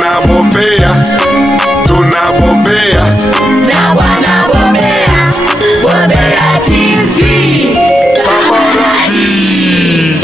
tunabombea, tunabombea na wanabombea, bombea TV. Tamaradi.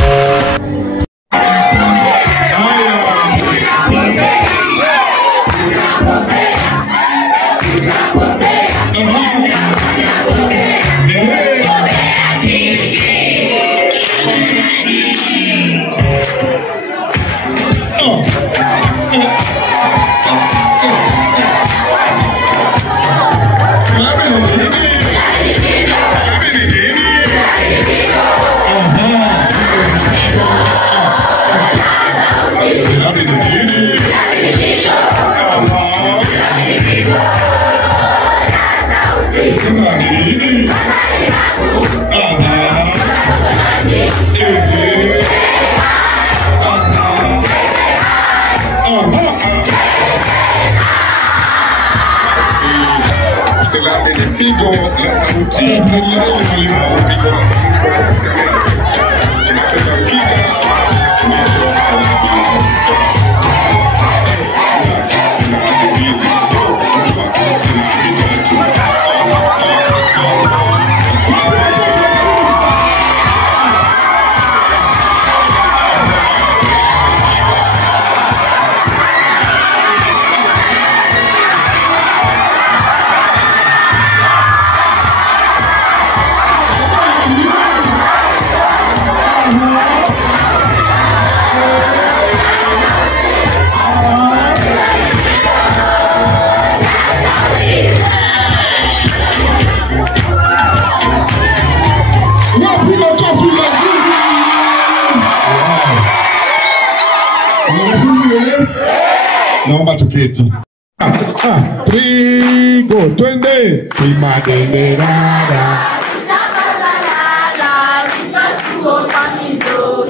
Naomba tuketi. 3 go twende. Sima denderara.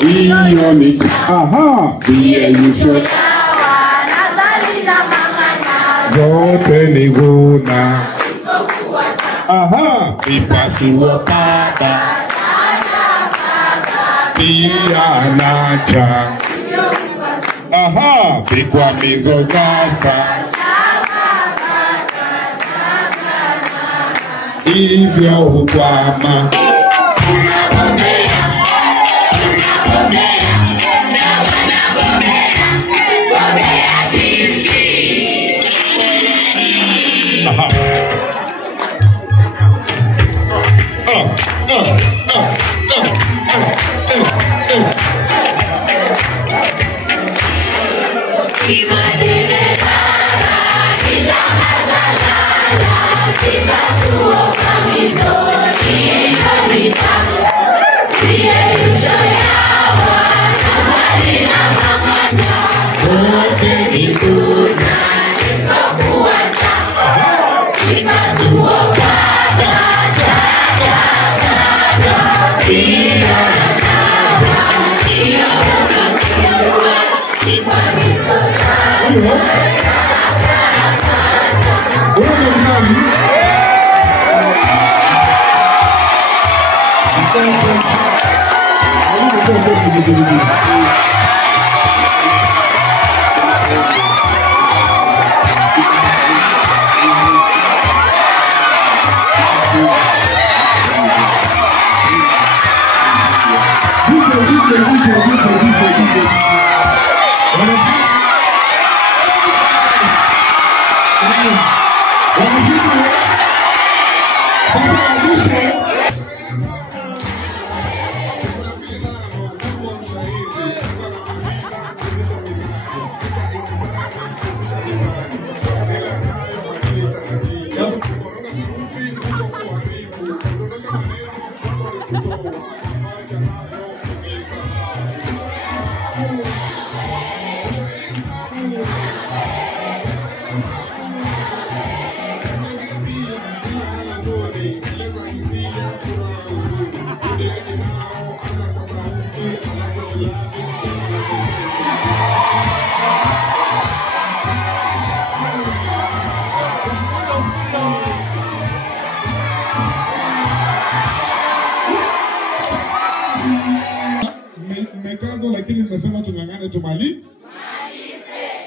Iyo ni aha. Biye yusho. Zote ni guna. Aha. Ipasi wakada. Pia naja. Aha, bigwa mizo sasa. Hivyo hukwama. Aha.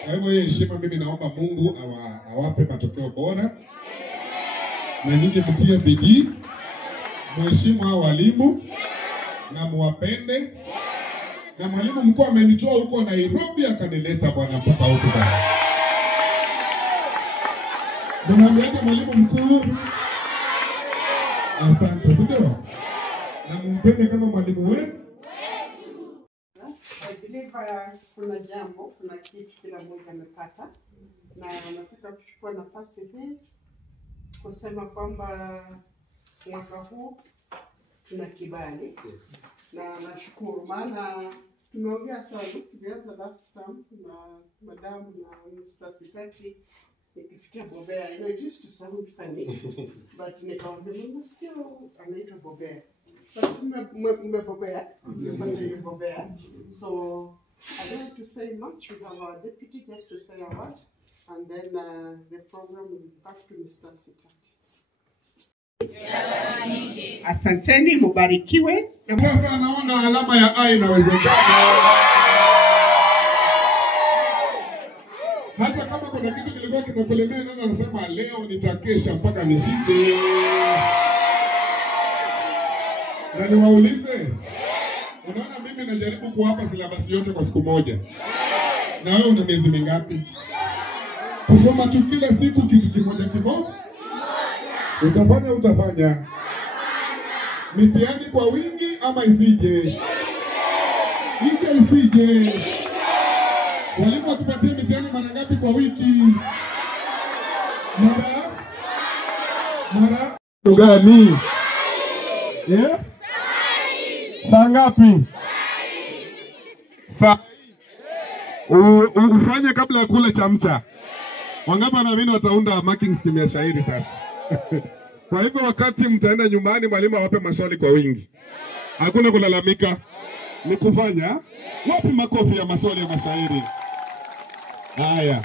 Kwa hivyo heshima, mimi naomba Mungu awape matokeo bora. Na nyinyi mtie bidii, mheshimu hao walimu na muwapende. Na mwalimu mkuu amenitoa huko Nairobi akanileta bwana mpaka huko bwana. Mnaambiaje mwalimu mkuu? Asante, ndio. Na mumpende kama mwalimu wenu. I believe kuna jambo, kuna kitu kila mmoja amepata, na nataka kuchukua nafasi hii kusema kwamba mwaka huu tuna kibali, na nashukuru maana tumeongea sana. Tulianza last term na madam na Mr. Sitati nikisikia Bobea, you know, it used to sound funny, but nikaambia nasikia anaitwa Bobea. So I don't want to say much. We have our deputy just to say a word, and then the program will be back to Mr. Sitati. Asanteni, mubarikiwe. Sasa naona alama ya A inawezekana. Hata kama kuna kitu kilikuwa kinakulemea, nani anasema leo nitakesha mpaka nishinde. Na niwaulize, unaona mimi najaribu kuwapa silabasi yote kwa siku moja. Na wewe una miezi mingapi? Kusoma tu kila siku kitu kimoja kimoja. Utafanya. Mitihani kwa wingi ama isije? Isije. Walimu watupatie mitihani mara ngapi kwa wiki? Mara gani? Yeah? Saa ngapi? Ufanye kabla ya kula chamcha. Wangapi wanaamini wataunda marking scheme ya shairi sasa? Kwa hivyo wakati mtaenda nyumbani, mwalimu awape maswali kwa wingi. Hakuna kulalamika. Ni kufanya. Wapi makofi ya maswali ya mashairi? Haya.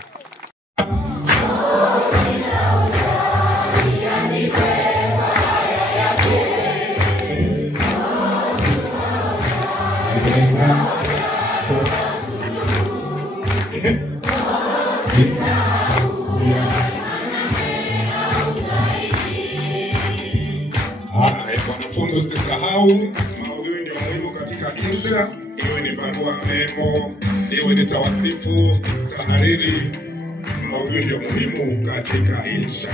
Wanafunzi usisahau, maudhui ndio walimu katika insha, iwe ni barua memo, iwe ni tawasifu, tahariri, maudhui ndio muhimu katika insha.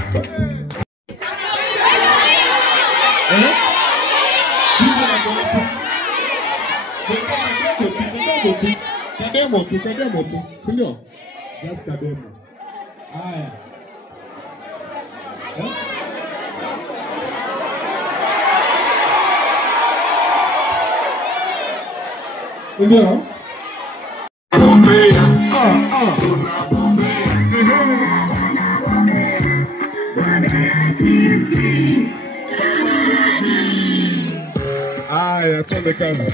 Kademo tu, si ndio? Just kademo. Haya. Ndio. Haya, twende kazi.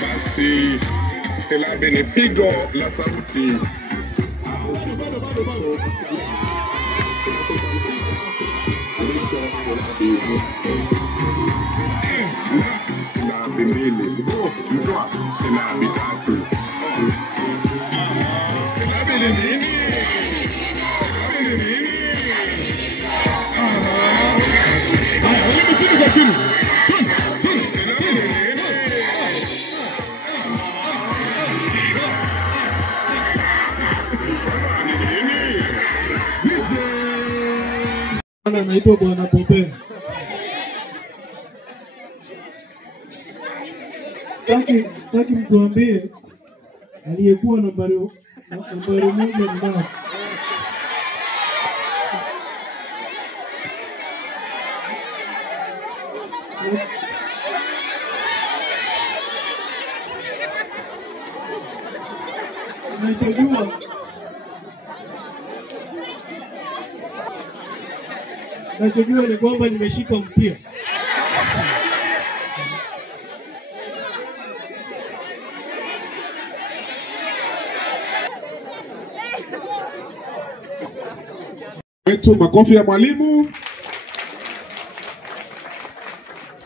Basi silabi ni pigo la sauti. Silabi mbili, silabi tatu. Silabi ni nini? Chini. Anaitwa Bwana Pope. Sitaki mtuambie aliyekuwa nambari moja ni nani? Nachojua ni kwamba nimeshika mpira. Wetu makofi ya mwalimu.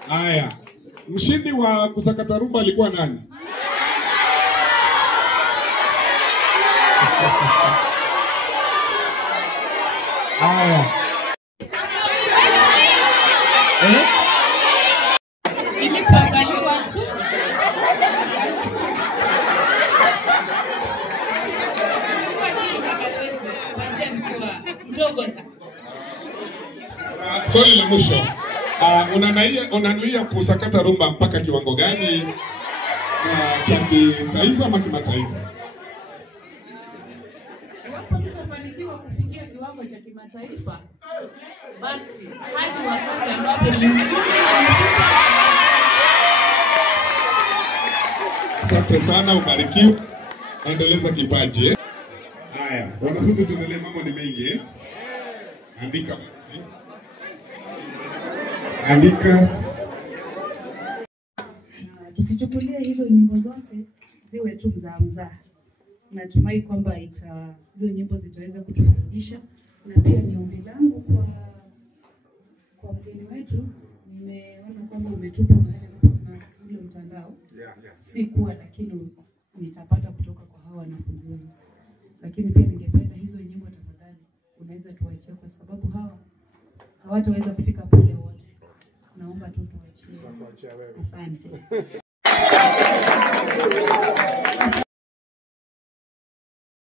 Haya. Mshindi wa kusakata rumba alikuwa nani? Haya. Swali la mwisho. Unanuia kusakata rumba mpaka kiwango gani? Cha kitaifa ama kimataifa? Iwapo sitafanikiwa kufikia kiwango cha kimataifa, basi hadi wakati ambapo Asante sana, ubarikiwe. Endeleza kipaji. Haya, wanafunzi tuendelee, mambo ni mengi. Andika basi. Andika. Tusichukulie hizo nyimbo zote ziwe tu mzaa. Natumai kwamba hizo nyimbo zitaweza kutufundisha, na pia ni ombi langu kwa mgeni wetu. Nimeona kwamba umetupa mahali na ule mtandao. Si kuwa lakini nitapata kutoka kwa hawa wanafunzi wangu. Lakini pia ningependa hizo nyimbo tafadhali unaweza tuachie, kwa sababu hawa hawataweza kufika pale wote. Naomba tu tuachie. Asante.